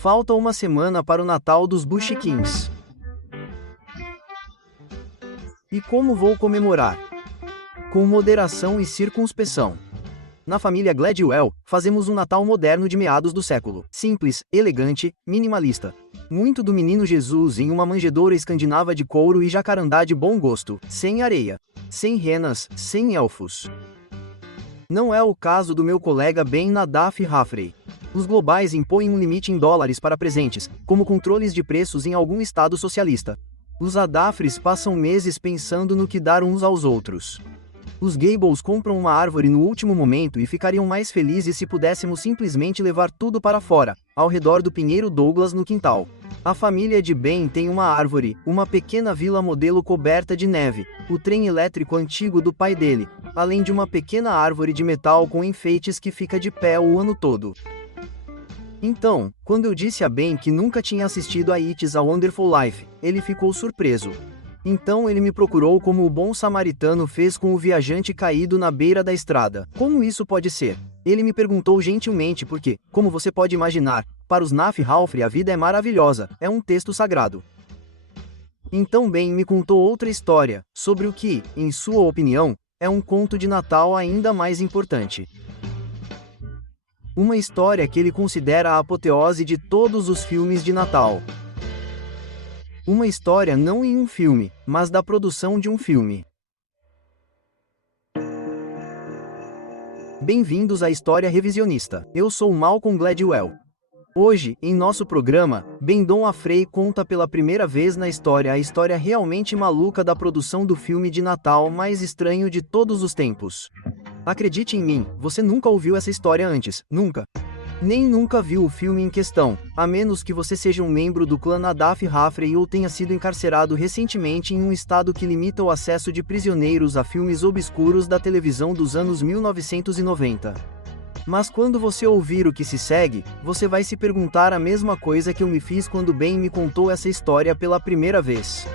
Falta uma semana para o Natal dos Bushikins. E como vou comemorar? Com moderação e circunspeção. Na família Gladwell, fazemos um Natal moderno de meados do século. Simples, elegante, minimalista. Muito do menino Jesus em uma manjedoura escandinava de couro e jacarandá de bom gosto, sem areia, sem renas, sem elfos. Não é o caso do meu colega Ben Nadaf Hafrey. Os globais impõem um limite em dólares para presentes, como controles de preços em algum estado socialista. Os Adafres passam meses pensando no que dar uns aos outros. Os Gables compram uma árvore no último momento e ficariam mais felizes se pudéssemos simplesmente levar tudo para fora, ao redor do Pinheiro Douglas no quintal. A família de Ben tem uma árvore, uma pequena vila modelo coberta de neve, o trem elétrico antigo do pai dele, além de uma pequena árvore de metal com enfeites que fica de pé o ano todo. Então, quando eu disse a Ben que nunca tinha assistido a It's a Wonderful Life, ele ficou surpreso. Então ele me procurou como o bom samaritano fez com o viajante caído na beira da estrada. Como isso pode ser? Ele me perguntou gentilmente porque, como você pode imaginar, para os Naf Halfrey a vida é maravilhosa, é um texto sagrado. Então Ben me contou outra história, sobre o que, em sua opinião, é um conto de Natal ainda mais importante. Uma história que ele considera a apoteose de todos os filmes de Natal. Uma história não em um filme, mas da produção de um filme. Bem-vindos à História Revisionista. Eu sou Malcolm Gladwell. Hoje, em nosso programa, Bendon Afrey conta pela primeira vez na história a história realmente maluca da produção do filme de Natal mais estranho de todos os tempos. Acredite em mim, você nunca ouviu essa história antes, nunca. Nem nunca viu o filme em questão, a menos que você seja um membro do clã Nadaf Hafrey ou tenha sido encarcerado recentemente em um estado que limita o acesso de prisioneiros a filmes obscuros da televisão dos anos 1990. Mas quando você ouvir o que se segue, você vai se perguntar a mesma coisa que eu me fiz quando Ben me contou essa história pela primeira vez.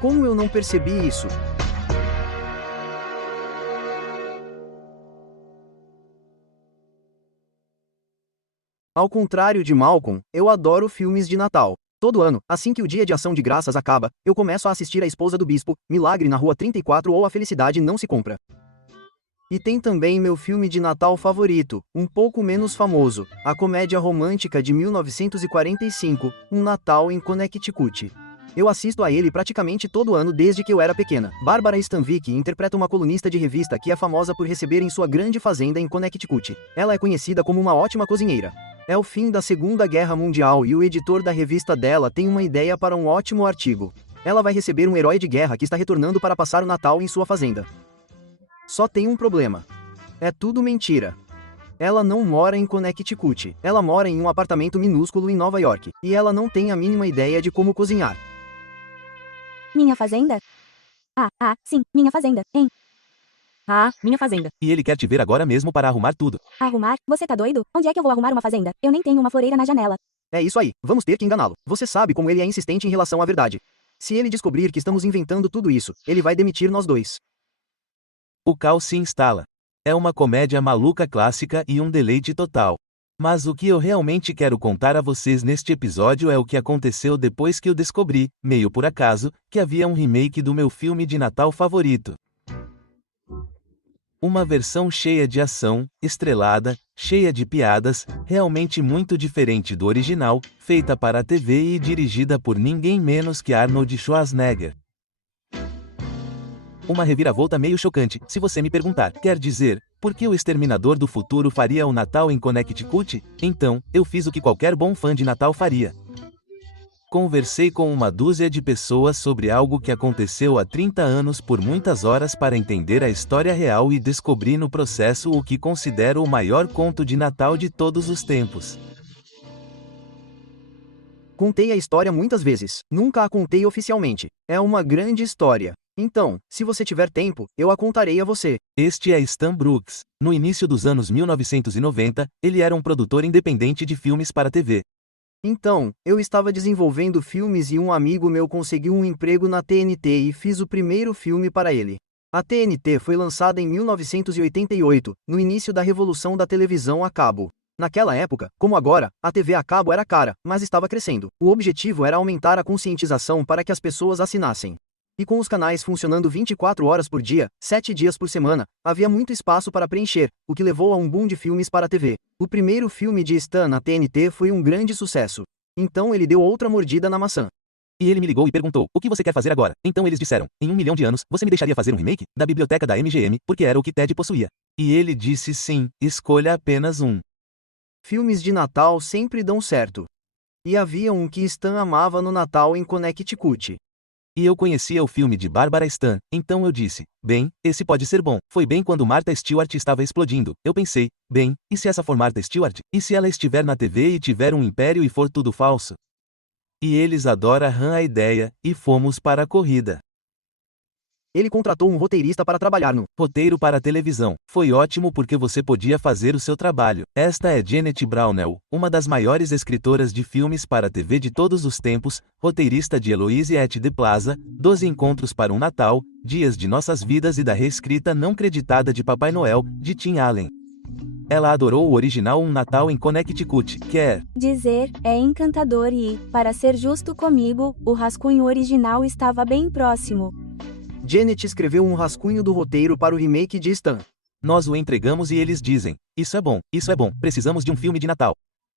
Como eu não percebi isso? Ao contrário de Malcolm, eu adoro filmes de Natal. Todo ano, assim que o dia de ação de graças acaba, eu começo a assistir A Esposa do Bispo, Milagre na Rua 34 ou A Felicidade Não Se Compra. E tem também meu filme de Natal favorito, um pouco menos famoso, a comédia romântica de 1945, Um Natal em Connecticut. Eu assisto a ele praticamente todo ano desde que eu era pequena. Bárbara Stanwyck interpreta uma colunista de revista que é famosa por receber em sua grande fazenda em Connecticut. Ela é conhecida como uma ótima cozinheira. É o fim da Segunda Guerra Mundial e o editor da revista dela tem uma ideia para um ótimo artigo. Ela vai receber um herói de guerra que está retornando para passar o Natal em sua fazenda. Só tem um problema. É tudo mentira. Ela não mora em Connecticut. Ela mora em um apartamento minúsculo em Nova York. E ela não tem a mínima ideia de como cozinhar. Minha fazenda? Sim, minha fazenda, hein? Minha fazenda. E ele quer te ver agora mesmo para arrumar tudo. Arrumar? Você tá doido? Onde é que eu vou arrumar uma fazenda? Eu nem tenho uma floreira na janela. É isso aí, vamos ter que enganá-lo. Você sabe como ele é insistente em relação à verdade. Se ele descobrir que estamos inventando tudo isso, ele vai demitir nós dois. O caos se instala. É uma comédia maluca clássica e um deleite total. Mas o que eu realmente quero contar a vocês neste episódio é o que aconteceu depois que eu descobri, meio por acaso, que havia um remake do meu filme de Natal favorito. Uma versão cheia de ação, estrelada, cheia de piadas, realmente muito diferente do original, feita para a TV e dirigida por ninguém menos que Arnold Schwarzenegger. Uma reviravolta meio chocante, se você me perguntar. Quer dizer, por que o Exterminador do Futuro faria o Natal em Connecticut? Então, eu fiz o que qualquer bom fã de Natal faria. Conversei com uma dúzia de pessoas sobre algo que aconteceu há 30 anos por muitas horas para entender a história real e descobri no processo o que considero o maior conto de Natal de todos os tempos. Contei a história muitas vezes, nunca a contei oficialmente. É uma grande história. Então, se você tiver tempo, eu a contarei a você. Este é Stan Brooks. No início dos anos 1990, ele era um produtor independente de filmes para TV. Então, eu estava desenvolvendo filmes e um amigo meu conseguiu um emprego na TNT e fiz o primeiro filme para ele. A TNT foi lançada em 1988, no início da revolução da televisão a cabo. Naquela época, como agora, a TV a cabo era cara, mas estava crescendo. O objetivo era aumentar a conscientização para que as pessoas assinassem. E com os canais funcionando 24 horas por dia, 7 dias por semana, havia muito espaço para preencher, o que levou a um boom de filmes para a TV. O primeiro filme de Stan na TNT foi um grande sucesso. Então ele deu outra mordida na maçã. E ele me ligou e perguntou, o que você quer fazer agora? Então eles disseram, em 1 milhão de anos, você me deixaria fazer um remake da biblioteca da MGM, porque era o que Ted possuía. E ele disse sim, escolha apenas um. Filmes de Natal sempre dão certo. E havia um que Stan amava no Natal em Connecticut. E eu conhecia o filme de Barbara Stan, então eu disse, bem, esse pode ser bom. Foi bem quando Martha Stewart estava explodindo. Eu pensei, bem, e se essa for Martha Stewart? E se ela estiver na TV e tiver um império e for tudo falso? E eles adoram a ideia, e fomos para a corrida. Ele contratou um roteirista para trabalhar no roteiro para a televisão. Foi ótimo porque você podia fazer o seu trabalho. Esta é Janet Brownell, uma das maiores escritoras de filmes para a TV de todos os tempos, roteirista de Eloise at the Plaza, 12 Encontros para um Natal, Dias de Nossas Vidas e da reescrita não creditada de Papai Noel, de Tim Allen. Ela adorou o original Um Natal em Connecticut. Quer dizer, é encantador e, para ser justo comigo, o rascunho original estava bem próximo. Janet escreveu um rascunho do roteiro para o remake de Stan. Nós o entregamos e eles dizem, isso é bom, precisamos de um filme de Natal.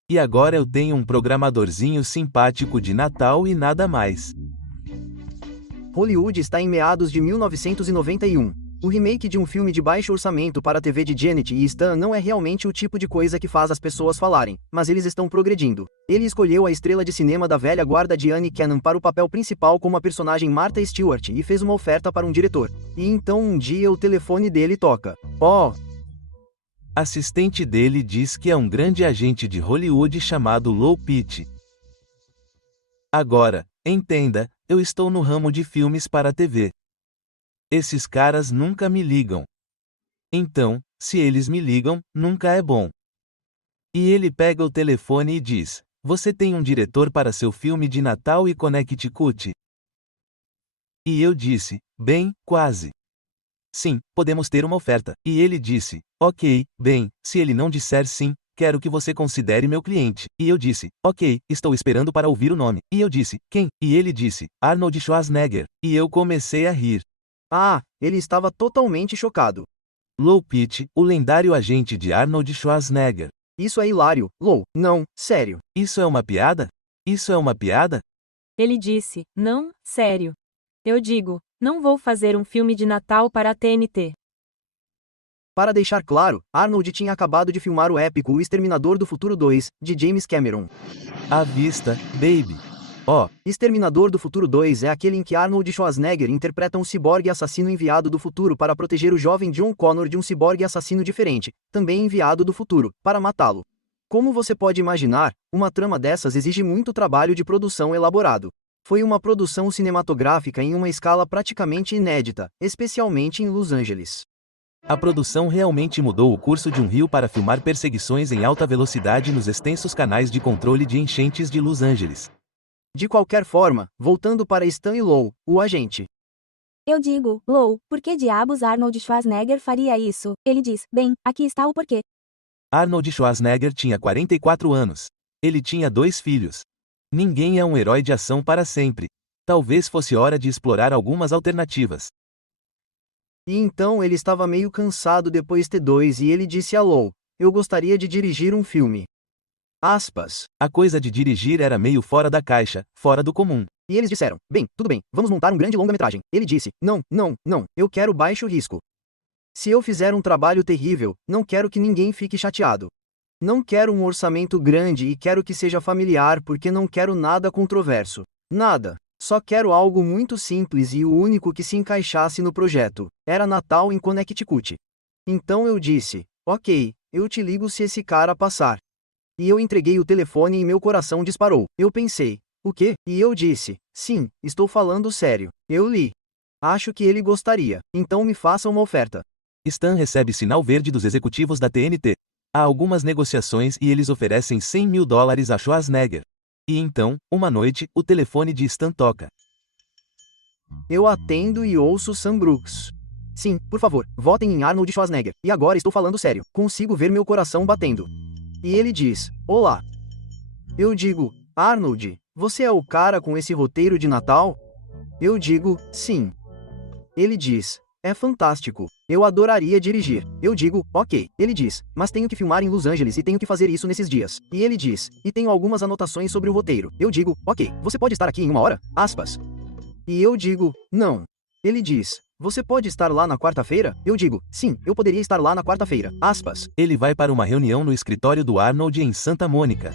E agora eu tenho um programadorzinho simpático de Natal e nada mais. Hollywood está em meados de 1991. O remake de um filme de baixo orçamento para a TV de Janet e Stan não é realmente o tipo de coisa que faz as pessoas falarem, mas eles estão progredindo. Ele escolheu a estrela de cinema da velha guarda Diane Cannon para o papel principal como a personagem Martha Stewart e fez uma oferta para um diretor. E então um dia o telefone dele toca. Oh! Assistente dele diz que é um grande agente de Hollywood chamado Lou Pitt. Agora, entenda, eu estou no ramo de filmes para a TV. Esses caras nunca me ligam. Então, se eles me ligam, nunca é bom. E ele pega o telefone e diz, você tem um diretor para seu filme de Natal e Connecticut? E eu disse, bem, quase. Sim, podemos ter uma oferta. E ele disse, ok, bem, se ele não disser sim, quero que você considere meu cliente. E eu disse, ok, estou esperando para ouvir o nome. E eu disse, quem? E ele disse, Arnold Schwarzenegger. E eu comecei a rir. Ah, ele estava totalmente chocado. Lou Pitt, o lendário agente de Arnold Schwarzenegger. Isso é hilário, Lou, não, sério. Isso é uma piada? Isso é uma piada? Ele disse, não, sério. Eu digo, não vou fazer um filme de Natal para a TNT. Para deixar claro, Arnold tinha acabado de filmar o épico O Exterminador do Futuro 2, de James Cameron. À vista, baby. Oh, Exterminador do Futuro 2 é aquele em que Arnold Schwarzenegger interpreta um ciborgue assassino enviado do futuro para proteger o jovem John Connor de um ciborgue assassino diferente, também enviado do futuro, para matá-lo. Como você pode imaginar, uma trama dessas exige muito trabalho de produção elaborado. Foi uma produção cinematográfica em uma escala praticamente inédita, especialmente em Los Angeles. A produção realmente mudou o curso de um rio para filmar perseguições em alta velocidade nos extensos canais de controle de enchentes de Los Angeles. De qualquer forma, voltando para Stan e Lou, o agente. Eu digo, Lou, por que diabos Arnold Schwarzenegger faria isso? Ele diz, bem, aqui está o porquê. Arnold Schwarzenegger tinha 44 anos. Ele tinha 2 filhos. Ninguém é um herói de ação para sempre. Talvez fosse hora de explorar algumas alternativas. E então ele estava meio cansado depois de T2 e ele disse a Lou, eu gostaria de dirigir um filme. Aspas. A coisa de dirigir era meio fora da caixa, fora do comum. E eles disseram, bem, tudo bem, vamos montar um grande longa-metragem. Ele disse, não, eu quero baixo risco. Se eu fizer um trabalho terrível, não quero que ninguém fique chateado. Não quero um orçamento grande e quero que seja familiar porque não quero nada controverso. Nada. Só quero algo muito simples e o único que se encaixasse no projeto era Natal em Connecticut. Então eu disse, ok, eu te ligo se esse cara passar. E eu entreguei o telefone e meu coração disparou. Eu pensei, o quê? E eu disse, sim, estou falando sério. Eu li. Acho que ele gostaria, então me faça uma oferta. Stan recebe sinal verde dos executivos da TNT. Há algumas negociações e eles oferecem $100 mil a Schwarzenegger. E então, uma noite, o telefone de Stan toca. Eu atendo e ouço Sam Brooks. Sim, por favor, votem em Arnold Schwarzenegger. E agora estou falando sério, consigo ver meu coração batendo. E ele diz: Olá. Eu digo: Arnold, você é o cara com esse roteiro de Natal? Eu digo: Sim. Ele diz: É fantástico. Eu adoraria dirigir. Eu digo: Ok. Ele diz: Mas tenho que filmar em Los Angeles e tenho que fazer isso nesses dias. E ele diz: E tenho algumas anotações sobre o roteiro. Eu digo: Ok. Você pode estar aqui em 1 hora? Aspas. E eu digo: Não. Ele diz: Você pode estar lá na quarta-feira? Eu digo: Sim, eu poderia estar lá na quarta-feira. Aspas. Ele vai para uma reunião no escritório do Arnold em Santa Mônica.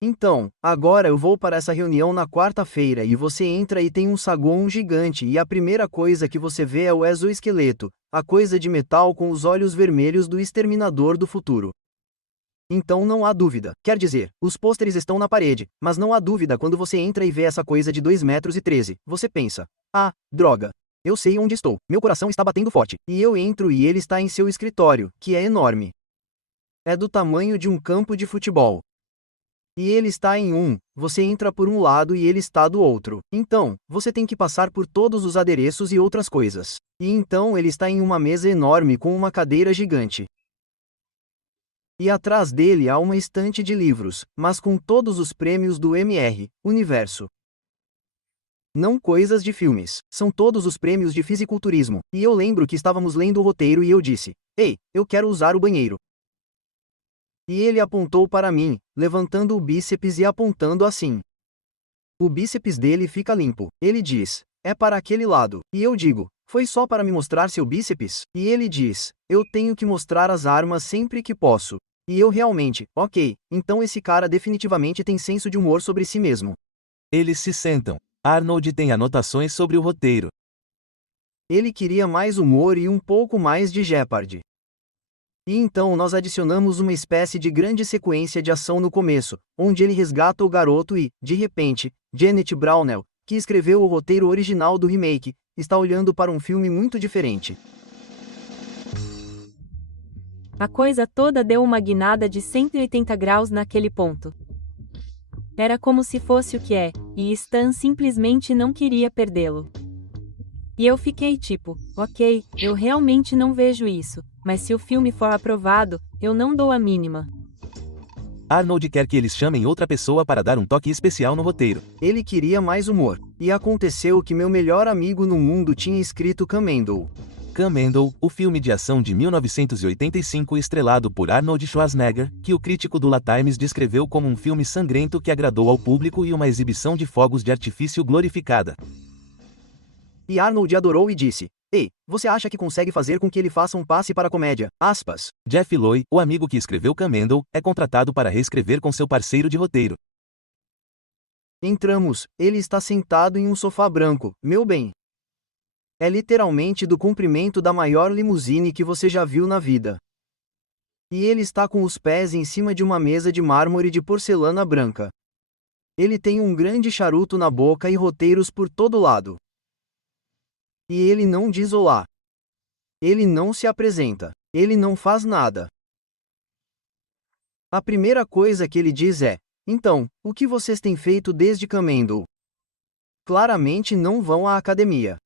Então, agora eu vou para essa reunião na quarta-feira e você entra e tem um saguão gigante e a primeira coisa que você vê é o exoesqueleto, a coisa de metal com os olhos vermelhos do Exterminador do Futuro. Então não há dúvida, quer dizer, os pôsteres estão na parede, mas não há dúvida quando você entra e vê essa coisa de 2 metros e 13, você pensa: Ah, droga. Eu sei onde estou, meu coração está batendo forte. E eu entro e ele está em seu escritório, que é enorme. É do tamanho de um campo de futebol. E ele está em um, você entra por um lado e ele está do outro. Então, você tem que passar por todos os adereços e outras coisas. E então ele está em uma mesa enorme com uma cadeira gigante. E atrás dele há uma estante de livros, mas com todos os prêmios do MR, Universo. Não coisas de filmes, são todos os prêmios de fisiculturismo. E eu lembro que estávamos lendo o roteiro e eu disse: Ei, eu quero usar o banheiro. E ele apontou para mim, levantando o bíceps e apontando assim. O bíceps dele fica limpo. Ele diz: É para aquele lado. E eu digo: Foi só para me mostrar seu bíceps? E ele diz: Eu tenho que mostrar as armas sempre que posso. E eu realmente: Ok, então esse cara definitivamente tem senso de humor sobre si mesmo. Eles se sentam. Arnold tem anotações sobre o roteiro. Ele queria mais humor e um pouco mais de Jeopardy. E então nós adicionamos uma espécie de grande sequência de ação no começo, onde ele resgata o garoto e, de repente, Janet Brownell, que escreveu o roteiro original do remake, está olhando para um filme muito diferente. A coisa toda deu uma guinada de 180 graus naquele ponto. Era como se fosse o que é, e Stan simplesmente não queria perdê-lo. E eu fiquei tipo: Ok, eu realmente não vejo isso. Mas se o filme for aprovado, eu não dou a mínima. Arnold quer que eles chamem outra pessoa para dar um toque especial no roteiro. Ele queria mais humor. E aconteceu que meu melhor amigo no mundo tinha escrito Commando. Commando, o filme de ação de 1985 estrelado por Arnold Schwarzenegger, que o crítico do La Times descreveu como um filme sangrento que agradou ao público e uma exibição de fogos de artifício glorificada. E Arnold adorou e disse: Ei, você acha que consegue fazer com que ele faça um passe para a comédia? Aspas. Jeff Loy, o amigo que escreveu Commando, é contratado para reescrever com seu parceiro de roteiro. Entramos, ele está sentado em um sofá branco, meu bem. É literalmente do comprimento da maior limusine que você já viu na vida. E ele está com os pés em cima de uma mesa de mármore de porcelana branca. Ele tem um grande charuto na boca e roteiros por todo lado. E ele não diz olá. Ele não se apresenta. Ele não faz nada. A primeira coisa que ele diz é: Então, o que vocês têm feito desde Commando? Claramente não vão à academia.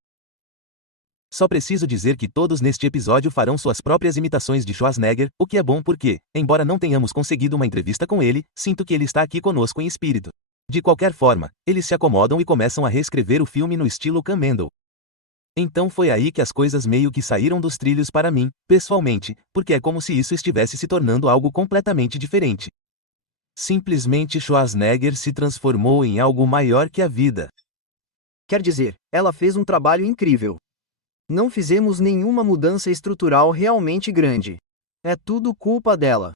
Só preciso dizer que todos neste episódio farão suas próprias imitações de Schwarzenegger, o que é bom porque, embora não tenhamos conseguido uma entrevista com ele, sinto que ele está aqui conosco em espírito. De qualquer forma, eles se acomodam e começam a reescrever o filme no estilo Commando. Então foi aí que as coisas meio que saíram dos trilhos para mim, pessoalmente, porque é como se isso estivesse se tornando algo completamente diferente. Simplesmente Schwarzenegger se transformou em algo maior que a vida. Quer dizer, ela fez um trabalho incrível. Não fizemos nenhuma mudança estrutural realmente grande. É tudo culpa dela.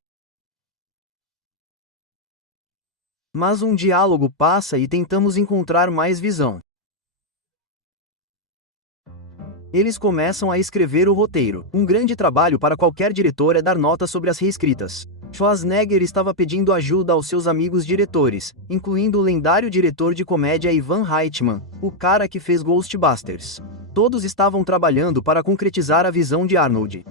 Mas um diálogo passa e tentamos encontrar mais visão. Eles começam a escrever o roteiro. Um grande trabalho para qualquer diretor é dar notas sobre as reescritas. Schwarzenegger estava pedindo ajuda aos seus amigos diretores, incluindo o lendário diretor de comédia Ivan Reitman, o cara que fez Ghostbusters. Todos estavam trabalhando para concretizar a visão de Arnold.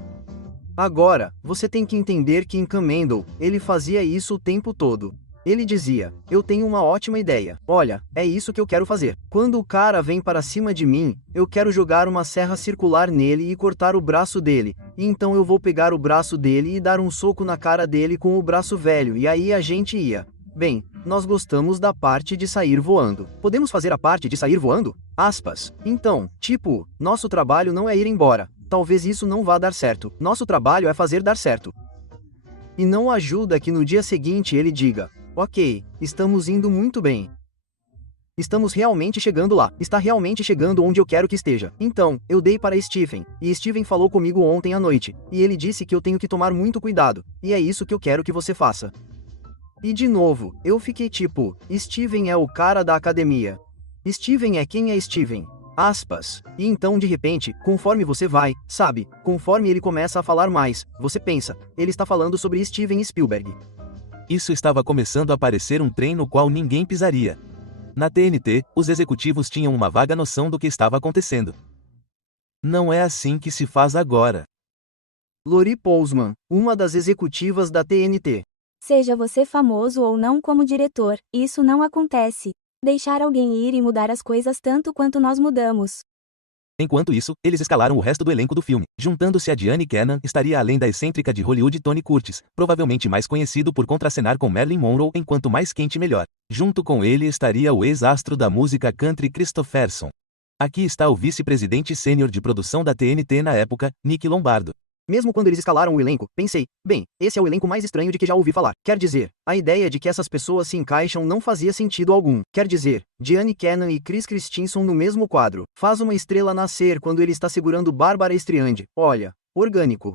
Agora, você tem que entender que em Commando, ele fazia isso o tempo todo. Ele dizia: eu tenho uma ótima ideia. Olha, é isso que eu quero fazer. Quando o cara vem para cima de mim, eu quero jogar uma serra circular nele e cortar o braço dele. E então eu vou pegar o braço dele e dar um soco na cara dele com o braço velho e aí a gente ia. Bem, nós gostamos da parte de sair voando. Podemos fazer a parte de sair voando? Aspas. Então, tipo, nosso trabalho não é ir embora. Talvez isso não vá dar certo. Nosso trabalho é fazer dar certo. E não ajuda que no dia seguinte ele diga: ok, estamos indo muito bem. Estamos realmente chegando lá. Está realmente chegando onde eu quero que esteja. Então, eu dei para Stephen, e Stephen falou comigo ontem à noite, e ele disse que eu tenho que tomar muito cuidado, e é isso que eu quero que você faça. E de novo, eu fiquei tipo, Stephen é o cara da academia. Stephen é quem é Stephen. Aspas. E então de repente, conforme você vai, sabe, conforme ele começa a falar mais, você pensa, ele está falando sobre Steven Spielberg. Isso estava começando a parecer um trem no qual ninguém pisaria. Na TNT, os executivos tinham uma vaga noção do que estava acontecendo. Não é assim que se faz agora. Lori Pousman, uma das executivas da TNT. Seja você famoso ou não como diretor, isso não acontece. Deixar alguém ir e mudar as coisas tanto quanto nós mudamos. Enquanto isso, eles escalaram o resto do elenco do filme. Juntando-se a Diane Cannon, estaria além da excêntrica de Hollywood Tony Curtis, provavelmente mais conhecido por contracenar com Marilyn Monroe em Quanto Mais Quente Melhor. Junto com ele estaria o ex-astro da música country Kristofferson. Aqui está o vice-presidente sênior de produção da TNT na época, Nick Lombardo. Mesmo quando eles escalaram o elenco, pensei, bem, esse é o elenco mais estranho de que já ouvi falar. Quer dizer, a ideia de que essas pessoas se encaixam não fazia sentido algum. Quer dizer, Diane Cannon e Chris Christensen no mesmo quadro. Faz uma estrela nascer quando ele está segurando Bárbara Streisand. Olha, orgânico.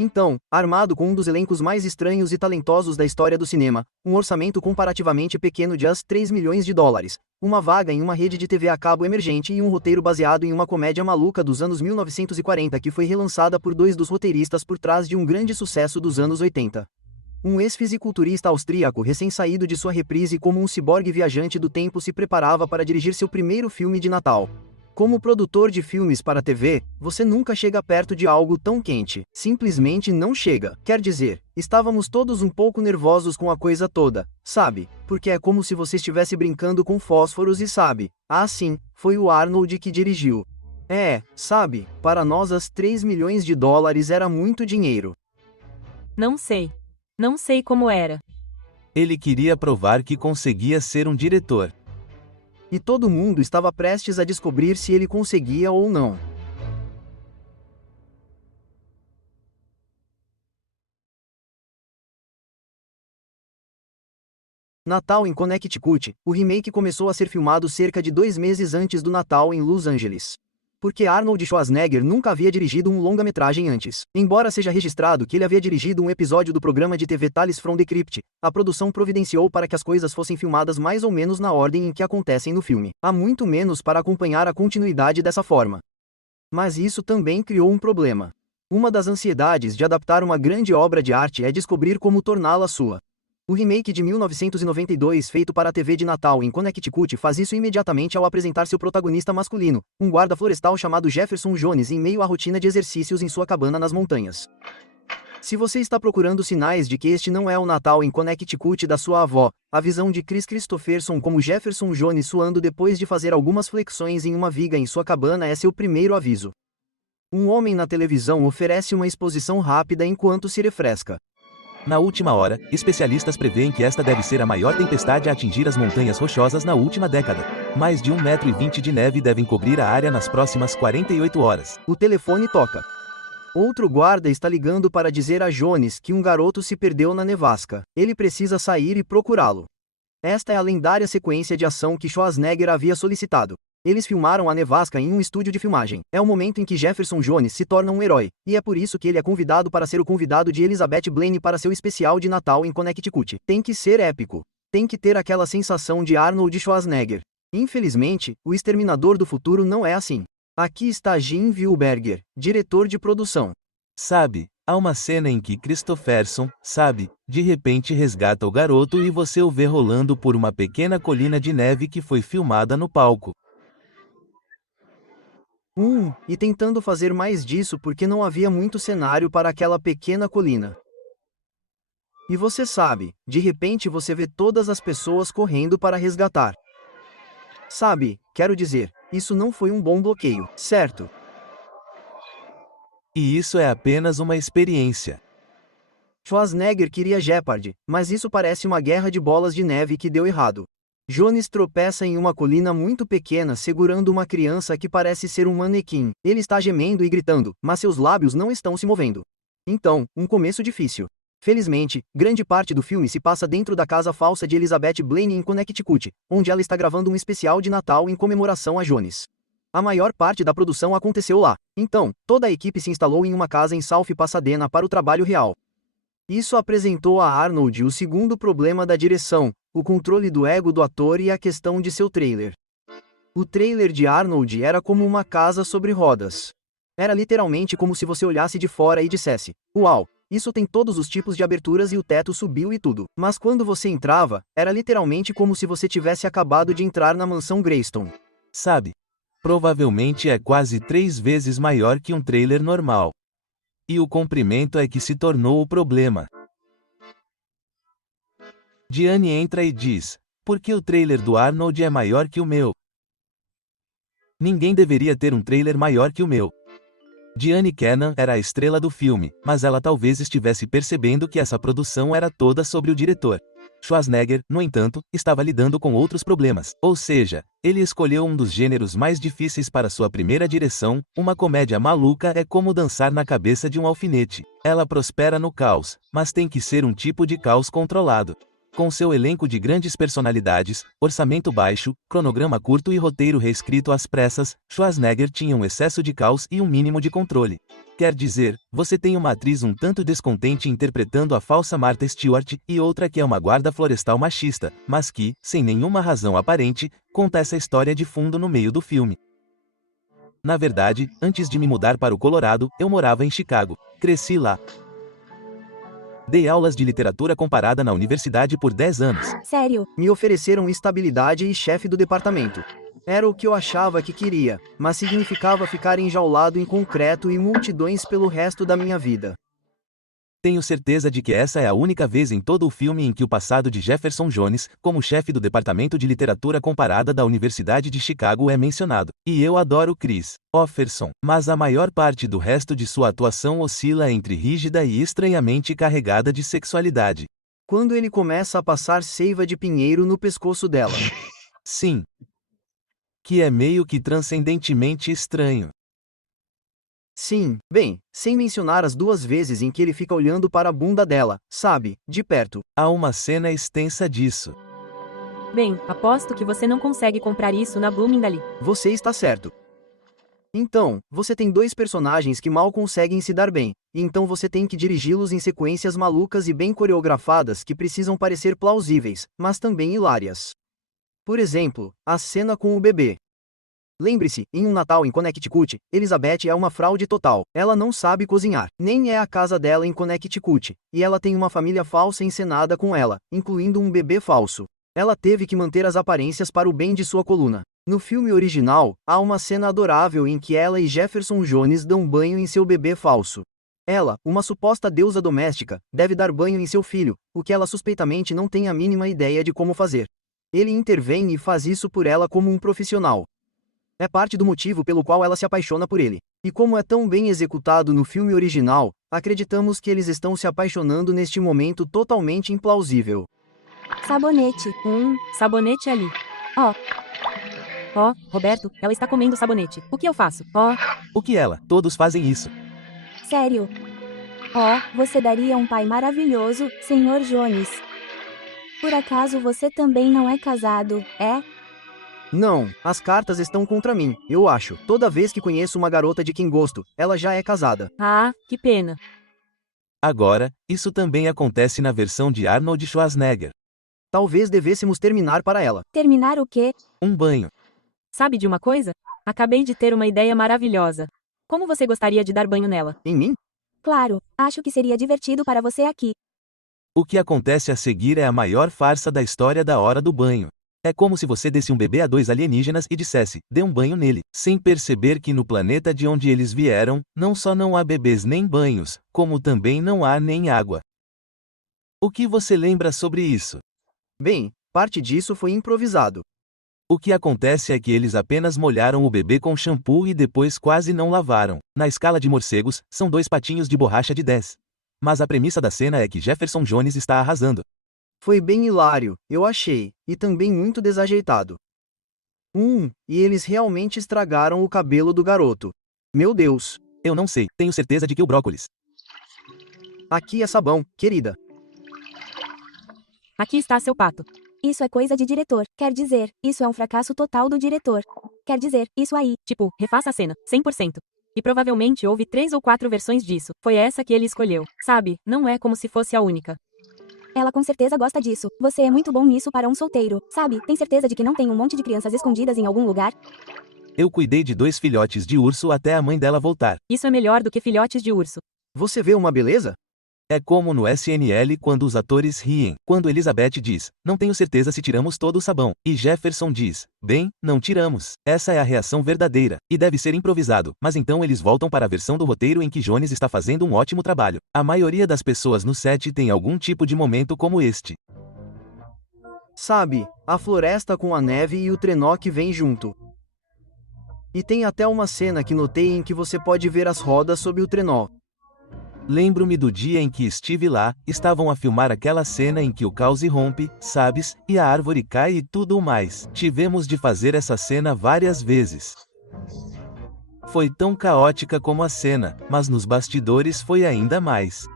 Então, armado com um dos elencos mais estranhos e talentosos da história do cinema, um orçamento comparativamente pequeno de US$ 3 milhões, uma vaga em uma rede de TV a cabo emergente e um roteiro baseado em uma comédia maluca dos anos 1940 que foi relançada por dois dos roteiristas por trás de um grande sucesso dos anos 80. Um ex-fisiculturista austríaco recém-saído de sua reprise como um ciborgue viajante do tempo se preparava para dirigir seu primeiro filme de Natal. Como produtor de filmes para TV, você nunca chega perto de algo tão quente. Simplesmente não chega. Quer dizer, estávamos todos um pouco nervosos com a coisa toda, sabe? Porque é como se você estivesse brincando com fósforos e sabe? Ah, sim, foi o Arnold que dirigiu. Sabe, para nós as US$ 3 milhões era muito dinheiro. Não sei. Não sei como era. Ele queria provar que conseguia ser um diretor. E todo mundo estava prestes a descobrir se ele conseguia ou não. Natal em Connecticut, o remake começou a ser filmado cerca de 2 meses antes do Natal em Los Angeles. Porque Arnold Schwarzenegger nunca havia dirigido um longa-metragem antes. Embora seja registrado que ele havia dirigido um episódio do programa de TV Tales from the Crypt, a produção providenciou para que as coisas fossem filmadas mais ou menos na ordem em que acontecem no filme. Há muito menos para acompanhar a continuidade dessa forma. Mas isso também criou um problema. Uma das ansiedades de adaptar uma grande obra de arte é descobrir como torná-la sua. O remake de 1992 feito para a TV de Natal em Connecticut faz isso imediatamente ao apresentar seu protagonista masculino, um guarda florestal chamado Jefferson Jones em meio à rotina de exercícios em sua cabana nas montanhas. Se você está procurando sinais de que este não é o Natal em Connecticut da sua avó, a visão de Chris Christopherson como Jefferson Jones suando depois de fazer algumas flexões em uma viga em sua cabana é seu primeiro aviso. Um homem na televisão oferece uma exposição rápida enquanto se refresca. Na última hora, especialistas preveem que esta deve ser a maior tempestade a atingir as montanhas rochosas na última década. Mais de 1,20 m de neve devem cobrir a área nas próximas 48 horas. O telefone toca. Outro guarda está ligando para dizer a Jones que um garoto se perdeu na nevasca. Ele precisa sair e procurá-lo. Esta é a lendária sequência de ação que Schwarzenegger havia solicitado. Eles filmaram a nevasca em um estúdio de filmagem. É o momento em que Jefferson Jones se torna um herói, e é por isso que ele é convidado para ser o convidado de Elizabeth Blaine para seu especial de Natal em Connecticut. Tem que ser épico. Tem que ter aquela sensação de Arnold Schwarzenegger. Infelizmente, o Exterminador do Futuro não é assim. Aqui está Jim Wilberger, diretor de produção. Sabe, há uma cena em que Christopherson, de repente resgata o garoto e você o vê rolando por uma pequena colina de neve que foi filmada no palco. E tentando fazer mais disso porque não havia muito cenário para aquela pequena colina. E você sabe, de repente você vê todas as pessoas correndo para resgatar. Sabe, quero dizer, isso não foi um bom bloqueio, certo? E isso é apenas uma experiência. Schwarzenegger queria Jeopardy, mas isso parece uma guerra de bolas de neve que deu errado. Jones tropeça em uma colina muito pequena segurando uma criança que parece ser um manequim. Ele está gemendo e gritando, mas seus lábios não estão se movendo. Então, um começo difícil. Felizmente, grande parte do filme se passa dentro da casa falsa de Elizabeth Blaine em Connecticut, onde ela está gravando um especial de Natal em comemoração a Jones. A maior parte da produção aconteceu lá. Então, toda a equipe se instalou em uma casa em South Pasadena para o trabalho real. Isso apresentou a Arnold o segundo problema da direção, o controle do ego do ator e a questão de seu trailer. O trailer de Arnold era como uma casa sobre rodas. Era literalmente como se você olhasse de fora e dissesse: "Uau, isso tem todos os tipos de aberturas e o teto subiu e tudo." Mas quando você entrava, era literalmente como se você tivesse acabado de entrar na mansão Greystone. Sabe? Provavelmente é quase 3 vezes maior que um trailer normal. E o comprimento é que se tornou o problema. Diane entra e diz: "Por que o trailer do Arnold é maior que o meu? Ninguém deveria ter um trailer maior que o meu." Diane Cannon era a estrela do filme, mas ela talvez estivesse percebendo que essa produção era toda sobre o diretor. Schwarzenegger, no entanto, estava lidando com outros problemas, ou seja, ele escolheu um dos gêneros mais difíceis para sua primeira direção. Uma comédia maluca é como dançar na cabeça de um alfinete. Ela prospera no caos, mas tem que ser um tipo de caos controlado. Com seu elenco de grandes personalidades, orçamento baixo, cronograma curto e roteiro reescrito às pressas, Schwarzenegger tinha um excesso de caos e um mínimo de controle. Quer dizer, você tem uma atriz um tanto descontente interpretando a falsa Martha Stewart e outra que é uma guarda florestal machista, mas que, sem nenhuma razão aparente, conta essa história de fundo no meio do filme. Na verdade, antes de me mudar para o Colorado, eu morava em Chicago. Cresci lá. Dei aulas de literatura comparada na universidade por 10 anos. Sério? Me ofereceram estabilidade e chefe do departamento. Era o que eu achava que queria, mas significava ficar enjaulado em concreto e multidões pelo resto da minha vida. Tenho certeza de que essa é a única vez em todo o filme em que o passado de Jefferson Jones, como chefe do Departamento de Literatura Comparada da Universidade de Chicago, é mencionado. E eu adoro Chris Offerson, mas a maior parte do resto de sua atuação oscila entre rígida e estranhamente carregada de sexualidade. Quando ele começa a passar seiva de pinheiro no pescoço dela. Sim. Que é meio que transcendentemente estranho. Sim, bem, sem mencionar as 2 vezes em que ele fica olhando para a bunda dela, sabe, de perto. Há uma cena extensa disso. Bem, aposto que você não consegue comprar isso na Bloomingdale. Você está certo. Então, você tem 2 personagens que mal conseguem se dar bem, e então você tem que dirigi-los em sequências malucas e bem coreografadas que precisam parecer plausíveis, mas também hilárias. Por exemplo, a cena com o bebê. Lembre-se, em Um Natal em Connecticut, Elizabeth é uma fraude total. Ela não sabe cozinhar, nem é a casa dela em Connecticut, e ela tem uma família falsa encenada com ela, incluindo um bebê falso. Ela teve que manter as aparências para o bem de sua coluna. No filme original, há uma cena adorável em que ela e Jefferson Jones dão banho em seu bebê falso. Ela, uma suposta deusa doméstica, deve dar banho em seu filho, o que ela suspeitamente não tem a mínima ideia de como fazer. Ele intervém e faz isso por ela como um profissional. É parte do motivo pelo qual ela se apaixona por ele. E como é tão bem executado no filme original, acreditamos que eles estão se apaixonando neste momento totalmente implausível. Sabonete. Sabonete ali. Ó. Ó, Roberto, ela está comendo sabonete. O que eu faço? Ó. O que ela? Todos fazem isso. Sério? Ó, você daria um pai maravilhoso, Sr. Jones. Por acaso você também não é casado, é? Não, as cartas estão contra mim, eu acho. Toda vez que conheço uma garota de quem gosto, ela já é casada. Ah, que pena. Agora, isso também acontece na versão de Arnold Schwarzenegger. Talvez devêssemos terminar para ela. Terminar o quê? Um banho. Sabe de uma coisa? Acabei de ter uma ideia maravilhosa. Como você gostaria de dar banho nela? Em mim? Claro, acho que seria divertido para você aqui. O que acontece a seguir é a maior farsa da história da hora do banho. É como se você desse um bebê a 2 alienígenas e dissesse, dê um banho nele, sem perceber que no planeta de onde eles vieram, não só não há bebês nem banhos, como também não há nem água. O que você lembra sobre isso? Bem, parte disso foi improvisado. O que acontece é que eles apenas molharam o bebê com shampoo e depois quase não lavaram. Na escala de morcegos, são 2 patinhos de borracha de 10. Mas a premissa da cena é que Jefferson Jones está arrasando. Foi bem hilário, eu achei, e também muito desajeitado. E eles realmente estragaram o cabelo do garoto. Meu Deus. Eu não sei, tenho certeza de que o brócolis. Aqui é sabão, querida. Aqui está seu pato. Isso é coisa de diretor. Quer dizer, isso é um fracasso total do diretor. Quer dizer, isso aí. Tipo, refaça a cena, 100%. E provavelmente houve 3 ou 4 versões disso. Foi essa que ele escolheu. Sabe, não é como se fosse a única. Ela com certeza gosta disso. Você é muito bom nisso para um solteiro. Sabe, tem certeza de que não tem um monte de crianças escondidas em algum lugar? Eu cuidei de 2 filhotes de urso até a mãe dela voltar. Isso é melhor do que filhotes de urso. Você vê uma beleza? É como no SNL quando os atores riem. Quando Elizabeth diz, não tenho certeza se tiramos todo o sabão. E Jefferson diz, bem, não tiramos. Essa é a reação verdadeira. E deve ser improvisado. Mas então eles voltam para a versão do roteiro em que Jones está fazendo um ótimo trabalho. A maioria das pessoas no set tem algum tipo de momento como este. Sabe, a floresta com a neve e o trenó que vem junto. E tem até uma cena que notei em que você pode ver as rodas sob o trenó. Lembro-me do dia em que estive lá, estavam a filmar aquela cena em que o caos irrompe, sabes, e a árvore cai e tudo mais. Tivemos de fazer essa cena várias vezes. Foi tão caótica como a cena, mas nos bastidores foi ainda mais.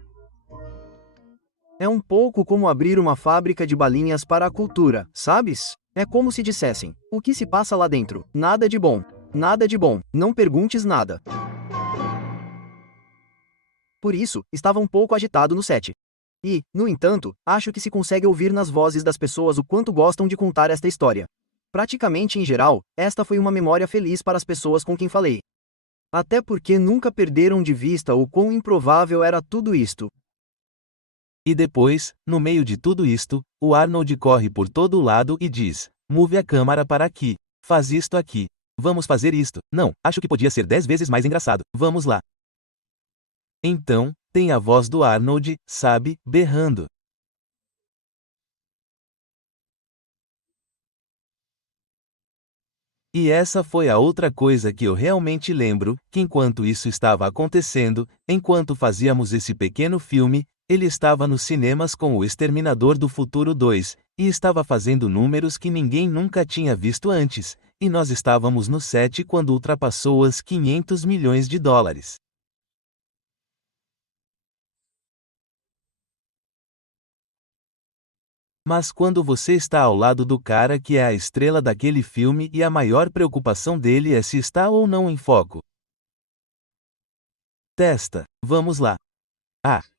É um pouco como abrir uma fábrica de balinhas para a cultura, sabes? É como se dissessem, o que se passa lá dentro? Nada de bom. Nada de bom, não perguntes nada. Por isso, estava um pouco agitado no set. E, no entanto, acho que se consegue ouvir nas vozes das pessoas o quanto gostam de contar esta história. Praticamente em geral, esta foi uma memória feliz para as pessoas com quem falei. Até porque nunca perderam de vista o quão improvável era tudo isto. E depois, no meio de tudo isto, o Arnold corre por todo lado e diz, move a câmara para aqui. Faz isto aqui. Vamos fazer isto. Não, acho que podia ser 10 vezes mais engraçado. Vamos lá. Então, tem a voz do Arnold, sabe, berrando. E essa foi a outra coisa que eu realmente lembro, que enquanto isso estava acontecendo, enquanto fazíamos esse pequeno filme, ele estava nos cinemas com O Exterminador do Futuro 2, e estava fazendo números que ninguém nunca tinha visto antes, e nós estávamos no set quando ultrapassou os 500 milhões de dólares. Mas quando você está ao lado do cara que é a estrela daquele filme e a maior preocupação dele é se está ou não em foco. Testa, vamos lá.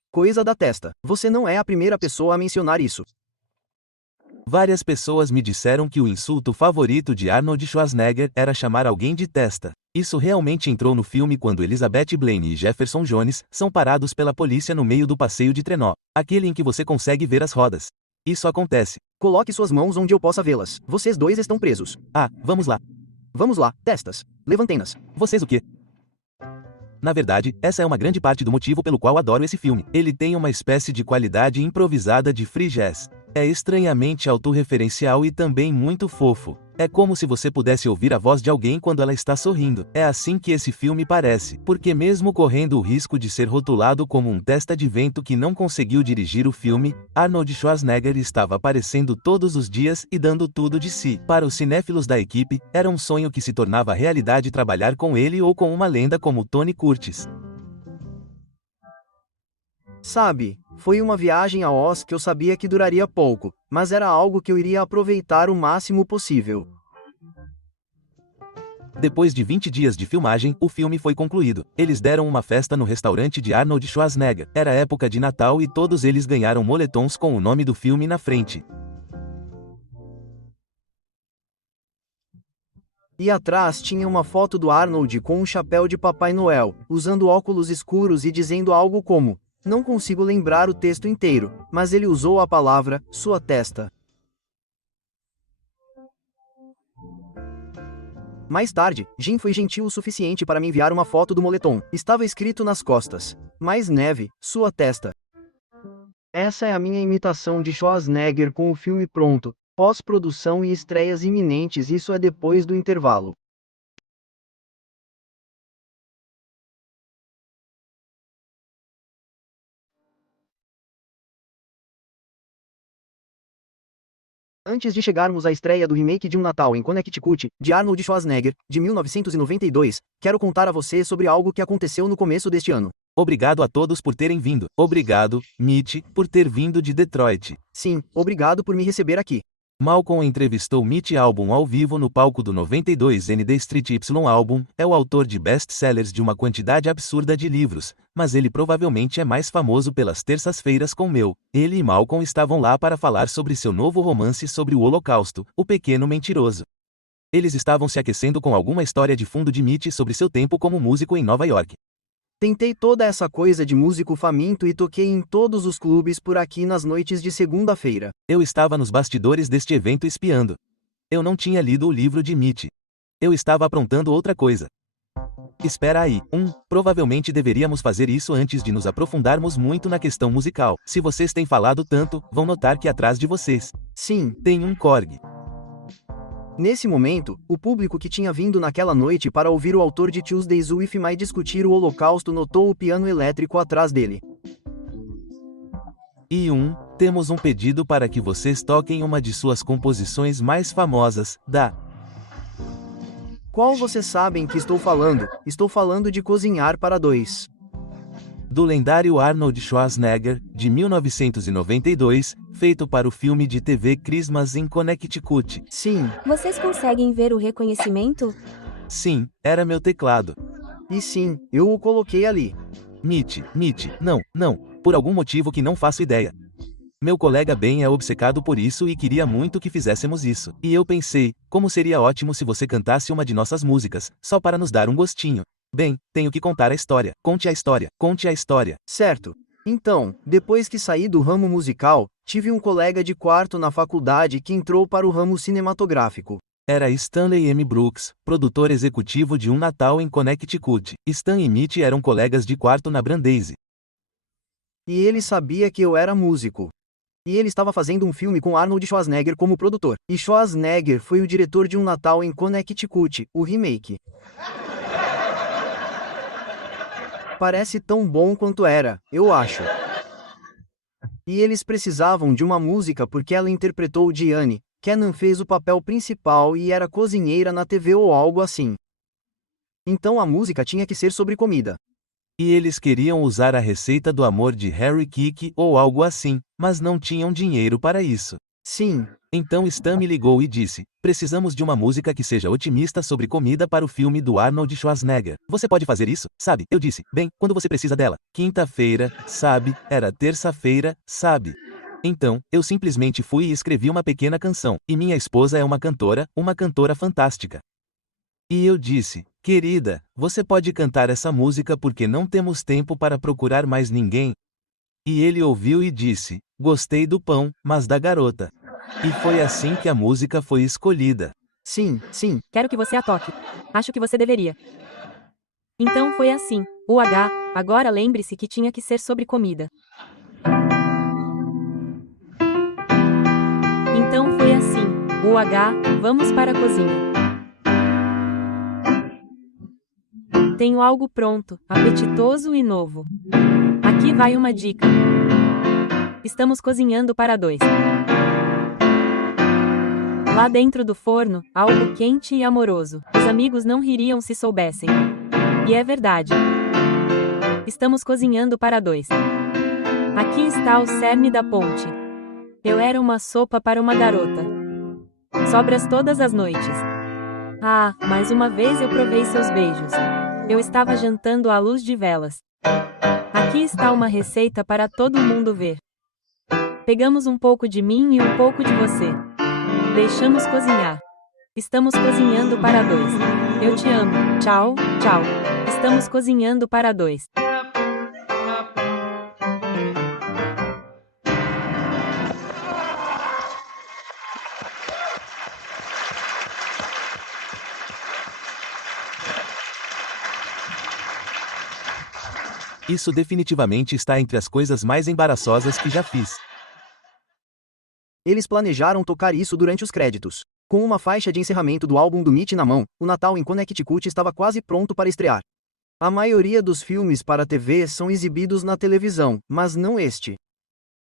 Coisa da testa, você não é a primeira pessoa a mencionar isso. Várias pessoas me disseram que o insulto favorito de Arnold Schwarzenegger era chamar alguém de testa. Isso realmente entrou no filme quando Elizabeth Blaine e Jefferson Jones são parados pela polícia no meio do passeio de trenó, aquele em que você consegue ver as rodas. Isso acontece. Coloque suas mãos onde eu possa vê-las. Vocês dois estão presos. Vamos lá. Vamos lá, testas. Levantem-nas. Vocês o quê? Na verdade, essa é uma grande parte do motivo pelo qual adoro esse filme. Ele tem uma espécie de qualidade improvisada de free jazz. É estranhamente autorreferencial e também muito fofo. É como se você pudesse ouvir a voz de alguém quando ela está sorrindo. É assim que esse filme parece. Porque mesmo correndo o risco de ser rotulado como um testa de vento que não conseguiu dirigir o filme, Arnold Schwarzenegger estava aparecendo todos os dias e dando tudo de si. Para os cinéfilos da equipe, era um sonho que se tornava realidade trabalhar com ele ou com uma lenda como Tony Curtis. Sabe, foi uma viagem a Oz que eu sabia que duraria pouco, mas era algo que eu iria aproveitar o máximo possível. Depois de 20 dias de filmagem, o filme foi concluído. Eles deram uma festa no restaurante de Arnold Schwarzenegger. Era época de Natal e todos eles ganharam moletons com o nome do filme na frente. E atrás tinha uma foto do Arnold com um chapéu de Papai Noel, usando óculos escuros e dizendo algo como: não consigo lembrar o texto inteiro, mas ele usou a palavra, sua testa. Mais tarde, Jim foi gentil o suficiente para me enviar uma foto do moletom. Estava escrito nas costas: mais neve, sua testa. Essa é a minha imitação de Schwarzenegger com o filme pronto, pós-produção e estreias iminentes. Isso é depois do intervalo. Antes de chegarmos à estreia do remake de Um Natal em Connecticut, de Arnold Schwarzenegger, de 1992, quero contar a você sobre algo que aconteceu no começo deste ano. Obrigado a todos por terem vindo. Obrigado, Mitch, por ter vindo de Detroit. Sim, obrigado por me receber aqui. Malcolm entrevistou Mitch Albom ao vivo no palco do 92N The Street Y. Albom é o autor de best-sellers de uma quantidade absurda de livros, mas ele provavelmente é mais famoso pelas terças-feiras com Meu. Ele e Malcolm estavam lá para falar sobre seu novo romance sobre o Holocausto, O Pequeno Mentiroso. Eles estavam se aquecendo com alguma história de fundo de Mitch sobre seu tempo como músico em Nova York. Tentei toda essa coisa de músico faminto e toquei em todos os clubes por aqui nas noites de segunda-feira. Eu estava nos bastidores deste evento espiando. Eu não tinha lido o livro de Mitch. Eu estava aprontando outra coisa. Espera aí, provavelmente deveríamos fazer isso antes de nos aprofundarmos muito na questão musical. Se vocês têm falado tanto, vão notar que atrás de vocês Sim, tem um Korg. nesse momento, o público que tinha vindo naquela noite para ouvir o autor de Tuesdays With Me discutir o Holocausto notou o piano elétrico atrás dele. E temos um pedido para que vocês toquem uma de suas composições mais famosas, da... Qual vocês sabem que estou falando? Estou falando de Cozinhar para Dois. do lendário Arnold Schwarzenegger, de 1992, feito para o filme de TV Christmas in Connecticut. Sim, Vocês conseguem ver o reconhecimento? Sim, era meu teclado. e sim, eu o coloquei ali. Mitch, não, por algum motivo que não faço ideia. Meu colega Ben é obcecado por isso e queria muito que fizéssemos isso. E eu pensei, como seria ótimo se você cantasse uma de nossas músicas, só para nos dar um gostinho. Bem, tenho que contar a história. Conte a história, conte a história. Certo. Então, depois que saí do ramo musical, tive um colega de quarto na faculdade que entrou para o ramo cinematográfico. Era Stanley M. Brooks, produtor executivo de Um Natal em Connecticut. Stan e Mitch eram colegas de quarto na Brandeise. E ele sabia que eu era músico. E ele estava fazendo um filme com Arnold Schwarzenegger como produtor. E Schwarzenegger foi o diretor de Um Natal em Connecticut, o remake. Parece tão bom quanto era, eu acho. E eles precisavam de uma música porque ela interpretou Diane. Kenan fez o papel principal e era cozinheira na TV ou algo assim. Então a música tinha que ser sobre comida. E eles queriam usar a receita do amor de Harry Kick ou algo assim, mas não tinham dinheiro para isso. Sim, Então Stan me ligou e disse: precisamos de uma música que seja otimista sobre comida para o filme do Arnold Schwarzenegger. Você pode fazer isso, sabe? Eu disse: bem, quando você precisa dela? Quinta-feira, sabe? Era terça-feira, sabe? Então, eu simplesmente fui e escrevi uma pequena canção, e minha esposa é uma cantora fantástica. E eu disse: querida, você pode cantar essa música porque não temos tempo para procurar mais ninguém? E ele ouviu e disse: gostei do pão, mas da garota. E foi assim que a música foi escolhida. sim, Quero que você a toque. Acho que você deveria. Então foi assim. Agora lembre-se que tinha que ser sobre comida. Então foi assim. Vamos para a cozinha. Tenho algo pronto, apetitoso e novo. Aqui vai uma dica. Estamos cozinhando para dois. Lá dentro do forno, algo quente e amoroso. Os amigos não ririam se soubessem. E é verdade. Estamos cozinhando para dois. Aqui está o cerne da ponte. Eu era uma sopa para uma garota. Sobras todas as noites. Mais uma vez eu provei seus beijos. Eu estava jantando à luz de velas. Aqui está uma receita para todo mundo ver. Pegamos um pouco de mim e um pouco de você. Deixamos cozinhar. Estamos cozinhando para dois. Eu te amo. Tchau, tchau. Estamos cozinhando para dois. Isso definitivamente está entre as coisas mais embaraçosas que já fiz. Eles planejaram tocar isso durante os créditos. Com uma faixa de encerramento do álbum do Mitch na mão, o Natal em Connecticut estava quase pronto para estrear. A maioria dos filmes para TV são exibidos na televisão, mas não este.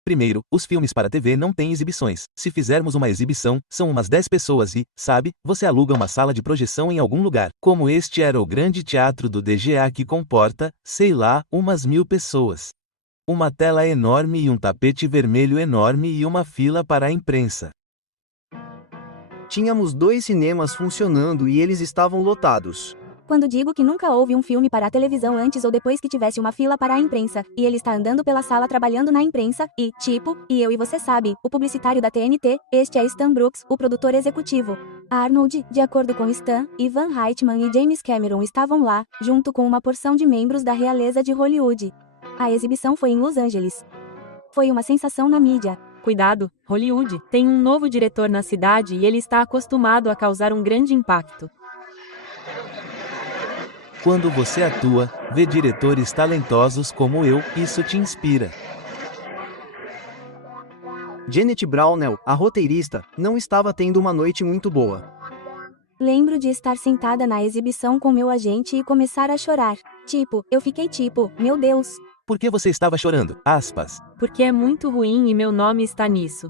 Primeiro, os filmes para TV não têm exibições. Se fizermos uma exibição, são umas 10 pessoas e, sabe, você aluga uma sala de projeção em algum lugar. Como este era o grande teatro do DGA que comporta, sei lá, umas 1000 pessoas. Uma tela enorme e um tapete vermelho enorme e uma fila para a imprensa. Tínhamos 2 cinemas funcionando e eles estavam lotados. Quando digo que nunca houve um filme para a televisão antes ou depois que tivesse uma fila para a imprensa, e ele está andando pela sala trabalhando na imprensa, e eu e você sabe, o publicitário da TNT, este é Stan Brooks, o produtor executivo. Arnold, de acordo com Stan, Ivan Reitman e James Cameron estavam lá, junto com uma porção de membros da realeza de Hollywood. A exibição foi em Los Angeles. Foi uma sensação na mídia. Cuidado, Hollywood, tem um novo diretor na cidade e ele está acostumado a causar um grande impacto. Quando você atua, vê diretores talentosos como eu, isso te inspira. Janet Brownell, a roteirista, não estava tendo uma noite muito boa. Lembro de estar sentada na exibição com meu agente e começar a chorar. Eu fiquei meu Deus. Por que você estava chorando? Aspas. Porque é muito ruim e meu nome está nisso.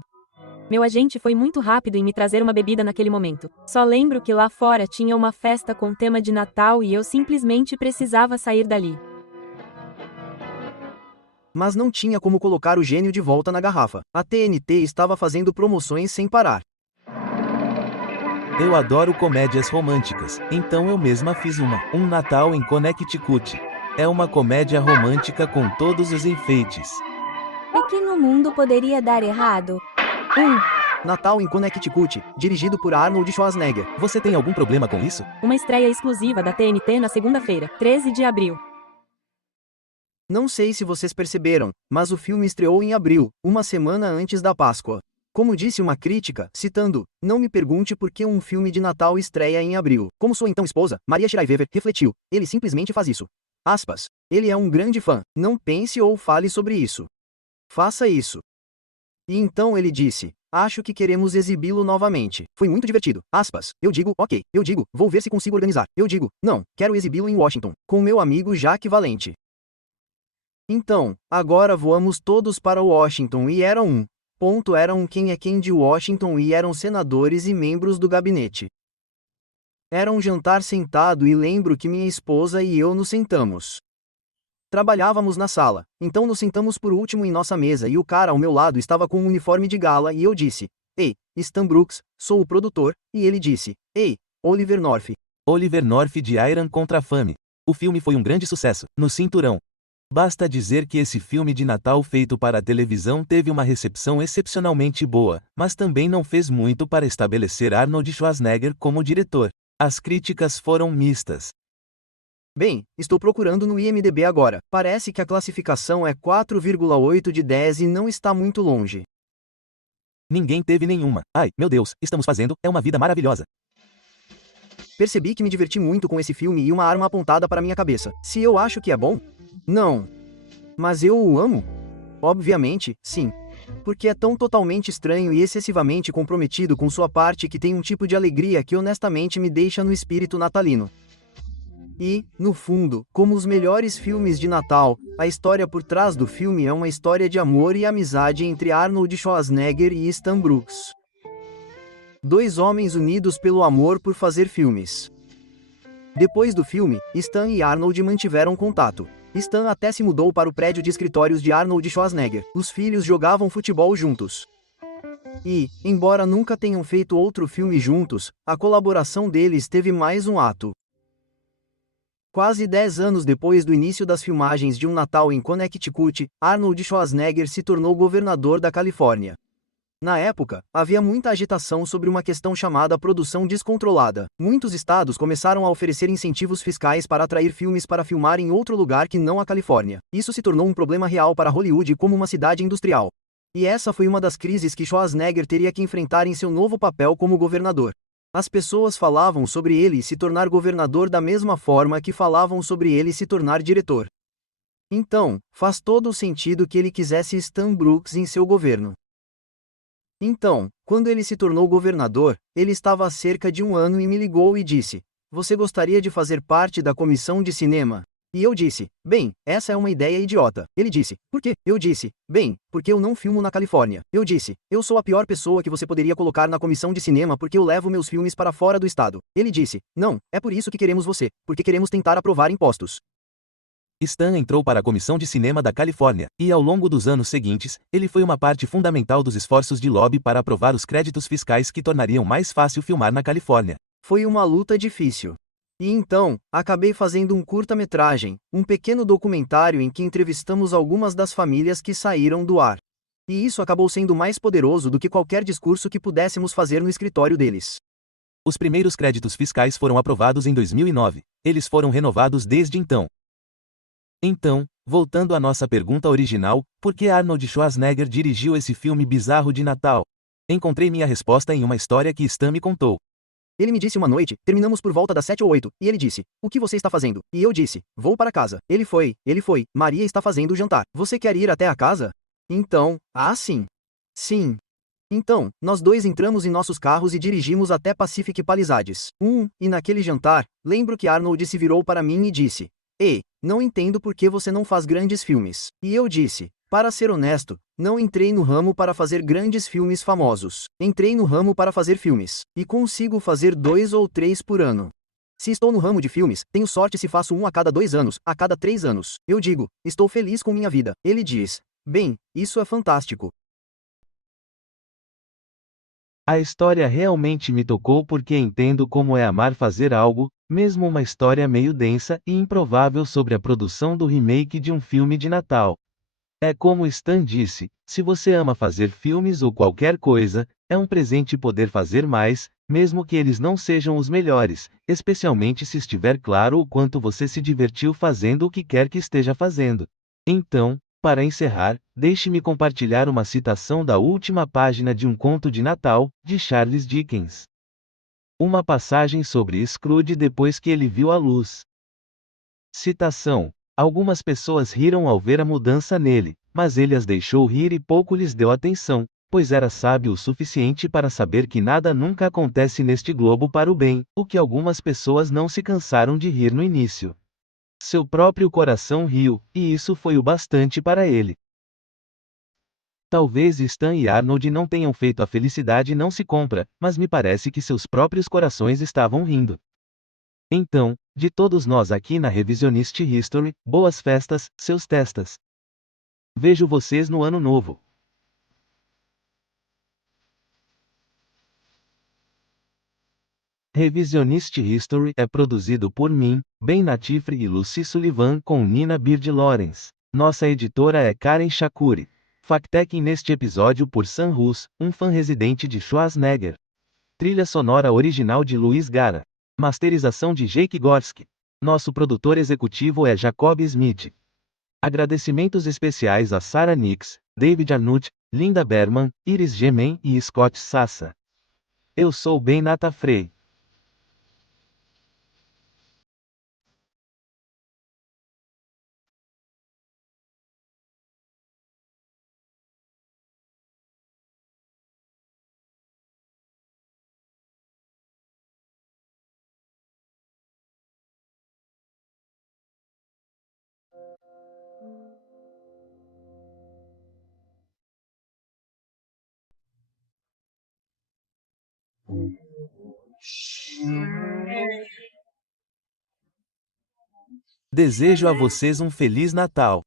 Meu agente foi muito rápido em me trazer uma bebida naquele momento. Só lembro que lá fora tinha uma festa com tema de Natal e eu simplesmente precisava sair dali. Mas não tinha como colocar o gênio de volta na garrafa. A TNT estava fazendo promoções sem parar. Eu adoro comédias românticas, então eu mesma fiz Um Natal em Connecticut. É uma comédia romântica com todos os enfeites. O que no mundo poderia dar errado? Natal em Connecticut, dirigido por Arnold Schwarzenegger. Você tem algum problema com isso? Uma estreia exclusiva da TNT na segunda-feira, 13 de abril. Não sei se vocês perceberam, mas o filme estreou em abril, uma semana antes da Páscoa. Como disse uma crítica, citando, não me pergunte por que um filme de Natal estreia em abril. Como sua então esposa, Maria Shriver, refletiu, ele simplesmente faz isso. Aspas. Ele é um grande fã, não pense ou fale sobre isso. Faça isso. E então ele disse, acho que queremos exibi-lo novamente. Foi muito divertido. Aspas. Eu digo, ok. Eu digo, vou ver se consigo organizar. Eu digo, não, quero exibi-lo em Washington, com meu amigo Jack Valente. Então, agora voamos todos para Washington e era um quem é quem de Washington e eram senadores e membros do gabinete. Era um jantar sentado e lembro que minha esposa e eu nos sentamos. Trabalhávamos na sala, então nos sentamos por último em nossa mesa e o cara ao meu lado estava com um uniforme de gala e eu disse, ei, Stan Brooks, sou o produtor, e ele disse, ei, Oliver North. Oliver North de Iron contra a Fame. O filme foi um grande sucesso, no cinturão. Basta dizer que esse filme de Natal feito para a televisão teve uma recepção excepcionalmente boa, mas também não fez muito para estabelecer Arnold Schwarzenegger como diretor. As críticas foram mistas. Bem, estou procurando no IMDb agora. Parece que a classificação é 4,8 de 10 e não está muito longe. Ninguém teve nenhuma. Ai, meu Deus, estamos fazendo, é uma vida maravilhosa. Percebi que me diverti muito com esse filme e uma arma apontada para minha cabeça. Se eu acho que é bom? Não. Mas eu o amo? Obviamente, sim. Porque é tão totalmente estranho e excessivamente comprometido com sua parte que tem um tipo de alegria que honestamente me deixa no espírito natalino. E, no fundo, como os melhores filmes de Natal, a história por trás do filme é uma história de amor e amizade entre Arnold Schwarzenegger e Stan Brooks. 2 homens unidos pelo amor por fazer filmes. Depois do filme, Stan e Arnold mantiveram contato. Stan até se mudou para o prédio de escritórios de Arnold Schwarzenegger. Os filhos jogavam futebol juntos. E, embora nunca tenham feito outro filme juntos, a colaboração deles teve mais um ato. Quase 10 anos depois do início das filmagens de Um Natal em Connecticut, Arnold Schwarzenegger se tornou governador da Califórnia. Na época, havia muita agitação sobre uma questão chamada produção descontrolada. Muitos estados começaram a oferecer incentivos fiscais para atrair filmes para filmar em outro lugar que não a Califórnia. Isso se tornou um problema real para Hollywood como uma cidade industrial. E essa foi uma das crises que Schwarzenegger teria que enfrentar em seu novo papel como governador. As pessoas falavam sobre ele se tornar governador da mesma forma que falavam sobre ele se tornar diretor. Então, faz todo o sentido que ele quisesse Stan Brooks em seu governo. Então, quando ele se tornou governador, ele estava há cerca de um ano e me ligou e disse: Você gostaria de fazer parte da comissão de cinema? E eu disse: Bem, essa é uma ideia idiota. Ele disse: Por quê? Eu disse: Bem, porque eu não filmo na Califórnia. Eu disse: Eu sou a pior pessoa que você poderia colocar na comissão de cinema porque eu levo meus filmes para fora do estado. Ele disse: Não, é por isso que queremos você, porque queremos tentar aprovar impostos. Stan entrou para a Comissão de Cinema da Califórnia, e ao longo dos anos seguintes, ele foi uma parte fundamental dos esforços de lobby para aprovar os créditos fiscais que tornariam mais fácil filmar na Califórnia. Foi uma luta difícil. E então, acabei fazendo um curta-metragem, um pequeno documentário em que entrevistamos algumas das famílias que saíram do ar. E isso acabou sendo mais poderoso do que qualquer discurso que pudéssemos fazer no escritório deles. Os primeiros créditos fiscais foram aprovados em 2009. Eles foram renovados desde então. Então, voltando à nossa pergunta original, por que Arnold Schwarzenegger dirigiu esse filme bizarro de Natal? Encontrei minha resposta em uma história que Stan me contou. Ele me disse uma noite, terminamos por volta das 7 ou 8, e ele disse: O que você está fazendo? E eu disse: Vou para casa. Ele foi, Maria está fazendo o jantar. Você quer ir até a casa? Então, sim. Sim. Então, nós dois entramos em nossos carros e dirigimos até Pacific Palisades. E naquele jantar, lembro que Arnold se virou para mim e disse: Ei, não entendo por que você não faz grandes filmes. E eu disse: Para ser honesto, não entrei no ramo para fazer grandes filmes famosos. Entrei no ramo para fazer filmes. E consigo fazer 2 ou 3 por ano. Se estou no ramo de filmes, tenho sorte se faço um a cada 2 anos, a cada 3 anos. Eu digo: Estou feliz com minha vida. Ele diz: Bem, isso é fantástico. A história realmente me tocou porque entendo como é amar fazer algo, mesmo uma história meio densa e improvável sobre a produção do remake de um filme de Natal. É como Stan disse, se você ama fazer filmes ou qualquer coisa, é um presente poder fazer mais, mesmo que eles não sejam os melhores, especialmente se estiver claro o quanto você se divertiu fazendo o que quer que esteja fazendo. Então, para encerrar, deixe-me compartilhar uma citação da última página de Um Conto de Natal, de Charles Dickens. Uma passagem sobre Scrooge depois que ele viu a luz. Citação: Algumas pessoas riram ao ver a mudança nele, mas ele as deixou rir e pouco lhes deu atenção, pois era sábio o suficiente para saber que nada nunca acontece neste globo para o bem, o que algumas pessoas não se cansaram de rir no início. Seu próprio coração riu, e isso foi o bastante para ele. Talvez Stan e Arnold não tenham feito a felicidade não se compra, mas me parece que seus próprios corações estavam rindo. Então, de todos nós aqui na Revisionist History, boas festas, seus testas. Vejo vocês no ano novo. Revisionist History é produzido por mim, Ben Natifre e Lucy Sullivan com Nina Bird Lawrence. Nossa editora é Karen Shakuri. Fact-checking neste episódio por Sam Rus, um fã residente de Schwarzenegger. Trilha sonora original de Luiz Gara. Masterização de Jake Gorski. Nosso produtor executivo é Jacob Smith. Agradecimentos especiais a Sarah Nix, David Arnott, Linda Berman, Iris Gemen e Scott Sassa. Eu sou Ben Natafrey. Desejo a vocês um Feliz Natal.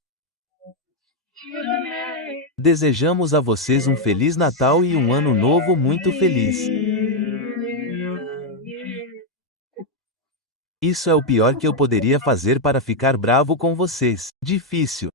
Desejamos a vocês um Feliz Natal e um Ano Novo muito feliz. Isso é o pior que eu poderia fazer para ficar bravo com vocês. Difícil.